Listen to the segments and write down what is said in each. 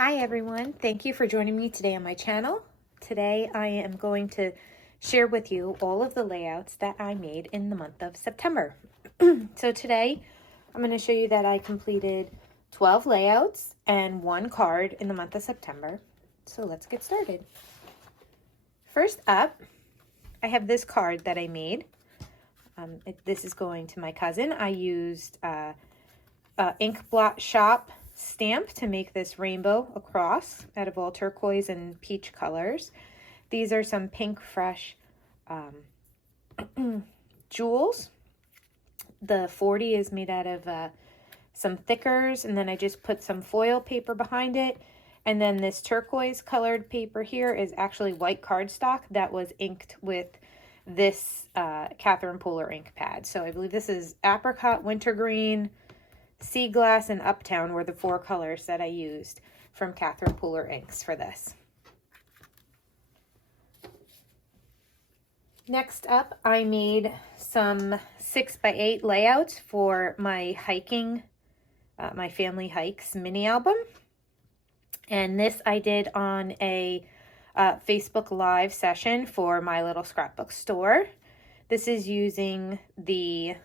Hi everyone, thank you for joining me today on my channel. Today I am going to share with you all of the layouts that I made in the month of September. So today I'm going to show you that I completed 12 layouts and one card in the month of September. So let's get started. First up, I have this card that I made. This is going to my cousin. I used Ink Blot Shop stamp to make this rainbow across out of all turquoise and peach colors. These are some Pink Fresh jewels. The 40 is made out of some thickers, and then I just put some foil paper behind it. And then this turquoise colored paper here is actually white cardstock that was inked with this Catherine Pooler ink pad. So I believe this is Apricot, Wintergreen, Sea Glass, and Uptown were the four colors that I used from Catherine Pooler inks for this. Next up, I made some 6x8 layouts for my hiking, my family hikes mini album. And this I did on a Facebook Live session for my little scrapbook store. This is using the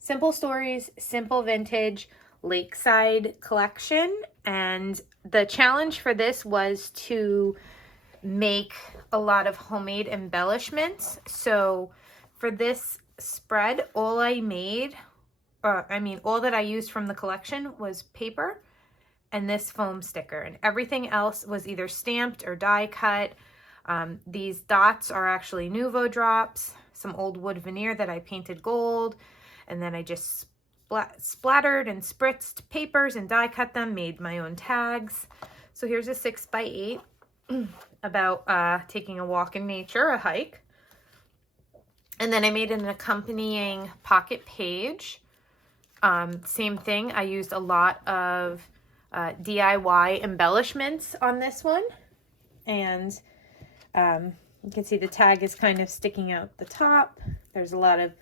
Simple Stories, Simple Vintage Lakeside collection. And the challenge for this was to make a lot of homemade embellishments. So for this spread, all I made, all that I used from the collection was paper and this foam sticker, and everything else was either stamped or die cut. These dots are actually Nuvo drops, some old wood veneer that I painted gold, and then I just splattered and spritzed papers and die cut them, made my own tags. So here's a 6x8 about taking a walk in nature, a hike. And then I made an accompanying pocket page. Same thing, I used a lot of DIY embellishments on this one. And you can see the tag is kind of sticking out the top. There's a lot of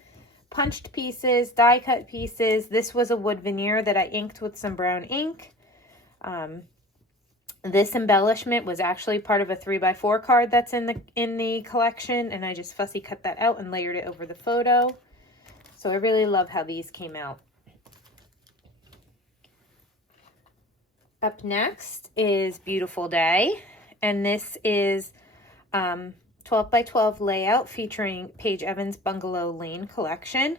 punched pieces, die cut pieces. This was a wood veneer that I inked with some brown ink. This embellishment was actually part of a 3x4 card that's in the collection, and I just fussy cut that out and layered it over the photo. So I really love how these came out. Up next is Beautiful Day, and this is 12x12 layout featuring Paige Evans' Bungalow Lane collection.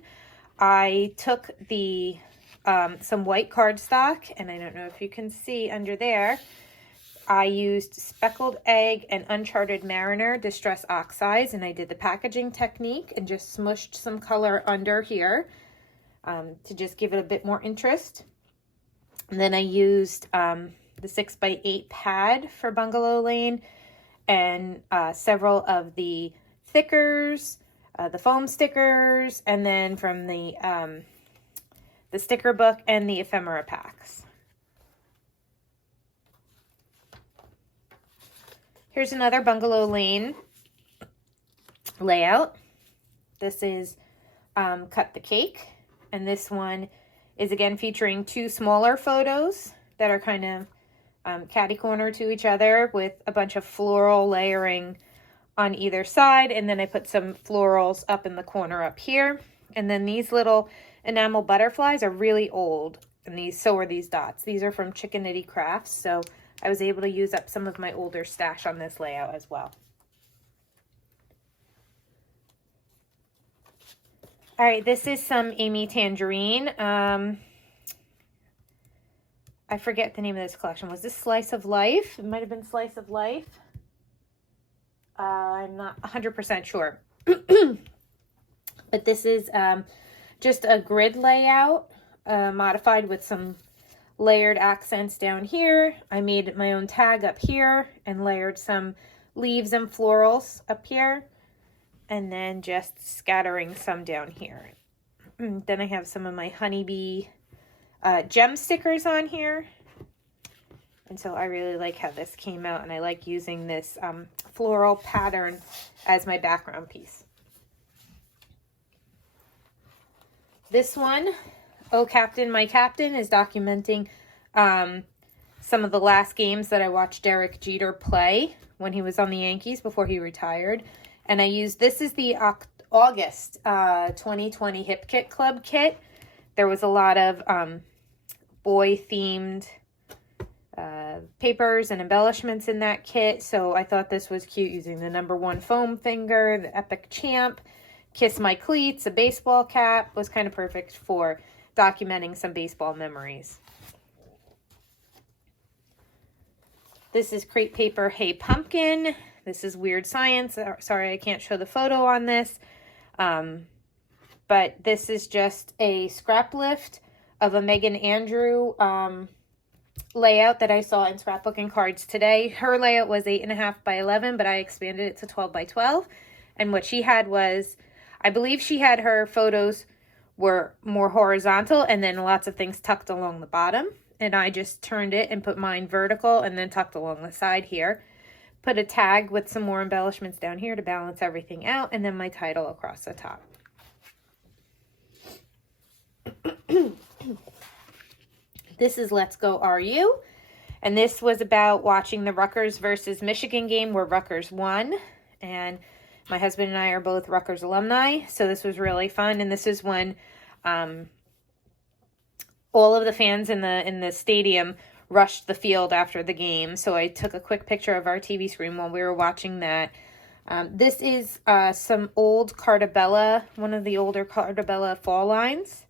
I took the some white cardstock, and I don't know if you can see under there, I used Speckled Egg and Uncharted Mariner Distress Oxides, and I did the packaging technique and just smushed some color under here to just give it a bit more interest. And then I used the 6x8 pad for Bungalow Lane and several of the thickers, the foam stickers, and then from the sticker book and the ephemera packs. Here's another Bungalow Lane layout. This is Cut the Cake, and this one is again featuring two smaller photos that are kind of catty corner to each other with a bunch of floral layering on either side, and then I put some florals up in the corner up here. And then these little enamel butterflies are really old, and so are these dots. These are from Chickanity Crafts, so I was able to use up some of my older stash on this layout as well. All right, this is some Amy Tangerine. I forget the name of this collection. Was this Slice of Life? It might have been Slice of Life. I'm not 100% sure. But this is just a grid layout modified with some layered accents down here. I made my own tag up here and layered some leaves and florals up here, and then just scattering some down here. Then I have some of my honeybee gem stickers on here. And so I really like how this came out, and I like using this floral pattern as my background piece. This one, Oh Captain, My Captain, is documenting some of the last games that I watched Derek Jeter play when he was on the Yankees before he retired. And I used, this is the August 2020 Hip Kit Club kit. There was a lot of boy-themed papers and embellishments in that kit. So I thought this was cute, using the #1 foam finger, the Epic Champ, Kiss My Cleats, a baseball cap. Was kind of perfect for documenting some baseball memories. This is crepe paper Hey Pumpkin. This is Weird Science. Sorry, I can't show the photo on this. But this is just a scrap lift of a Megan Andrew layout that I saw in Scrapbooking Cards today. Her layout was 8.5 by 11, but I expanded it to 12 by 12. And what she had was, I believe she had her photos were more horizontal and then lots of things tucked along the bottom. And I just turned it and put mine vertical and then tucked along the side here. Put a tag with some more embellishments down here to balance everything out, and then my title across the top. This is Let's Go RU, and this was about watching the Rutgers versus Michigan game where Rutgers won, and my husband and I are both Rutgers alumni, so this was really fun. And this is when all of the fans in the stadium rushed the field after the game. So I took a quick picture of our TV screen while we were watching that. This is some old Cartabella, one of the older Cartabella fall lines.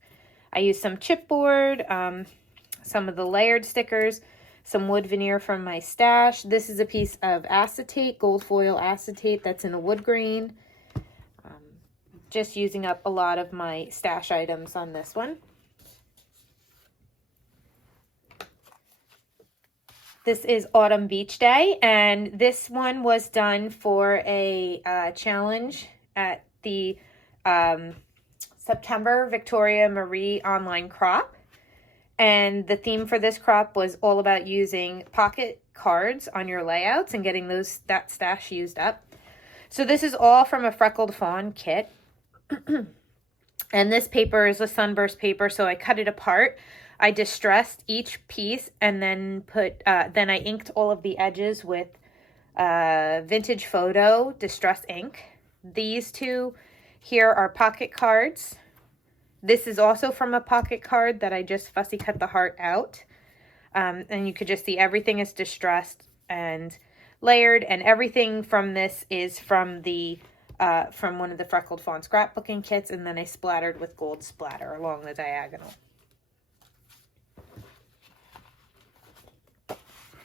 I used some chipboard, some of the layered stickers, some wood veneer from my stash. This is a piece of acetate, gold foil acetate that's in a wood grain. Just using up a lot of my stash items on this one. This is Autumn Beach Day, and this one was done for a challenge at the September Victoria Marie online crop. And the theme for this crop was all about using pocket cards on your layouts and getting that stash used up. So this is all from a Freckled Fawn kit. And this paper is a sunburst paper, so I cut it apart. I distressed each piece and then then I inked all of the edges with Vintage Photo Distress ink. These two here are pocket cards. This is also from a pocket card that I just fussy cut the heart out. And you could just see everything is distressed and layered, and everything from this is from the from one of the Freckled Fawn scrapbooking kits, and then I splattered with gold splatter along the diagonal.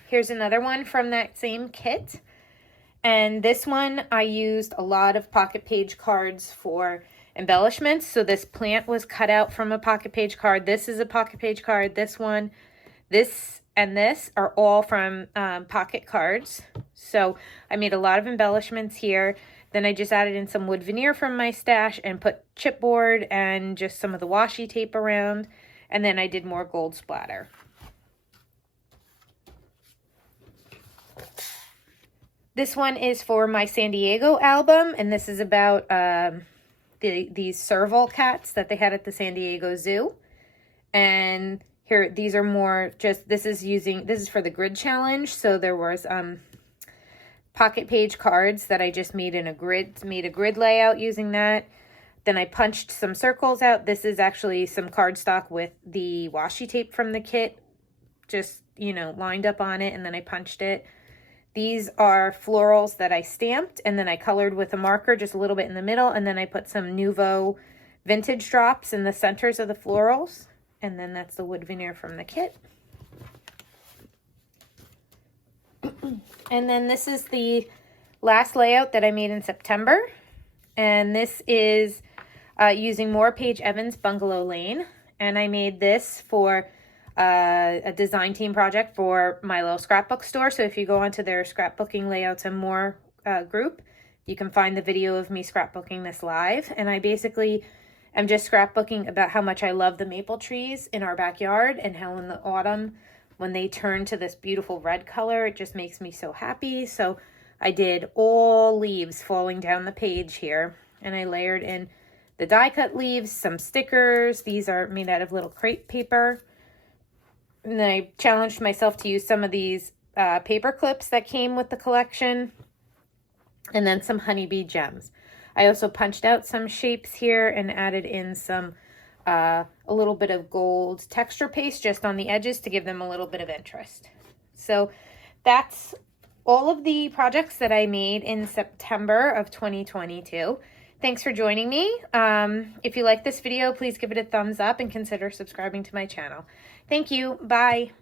Here's another one from that same kit. And this one I used a lot of pocket page cards for embellishments. So this plant was cut out from a pocket page card. This is a pocket page card. This one, this, and this are all from pocket cards. So I made a lot of embellishments here. Then I just added in some wood veneer from my stash and put chipboard and just some of the washi tape around. And then I did more gold splatter. This one is for my San Diego album, and this is about these serval cats that they had at the San Diego Zoo. And here, these are more just, this is for the grid challenge. So there was pocket page cards that I just made in a grid layout using that. Then I punched some circles out. This is actually some cardstock with the washi tape from the kit, just, lined up on it, and then I punched it. These are florals that I stamped, and then I colored with a marker just a little bit in the middle, and then I put some Nuvo vintage drops in the centers of the florals, and then that's the wood veneer from the kit. And then this is the last layout that I made in September, and this is using more Paige Evans Bungalow Lane, and I made this for a design team project for my little scrapbook store. So if you go onto their scrapbooking layouts and more group, you can find the video of me scrapbooking this live. And I basically am just scrapbooking about how much I love the maple trees in our backyard, and how in the autumn, when they turn to this beautiful red color, it just makes me so happy. So I did all leaves falling down the page here, and I layered in the die cut leaves, some stickers. These are made out of little crepe paper. And then I challenged myself to use some of these paper clips that came with the collection, and then some honeybee gems. I also punched out some shapes here and added in some a little bit of gold texture paste just on the edges to give them a little bit of interest. So that's all of the projects that I made in September of 2022. Thanks for joining me. If you like this video, please give it a thumbs up and consider subscribing to my channel. Thank you. Bye.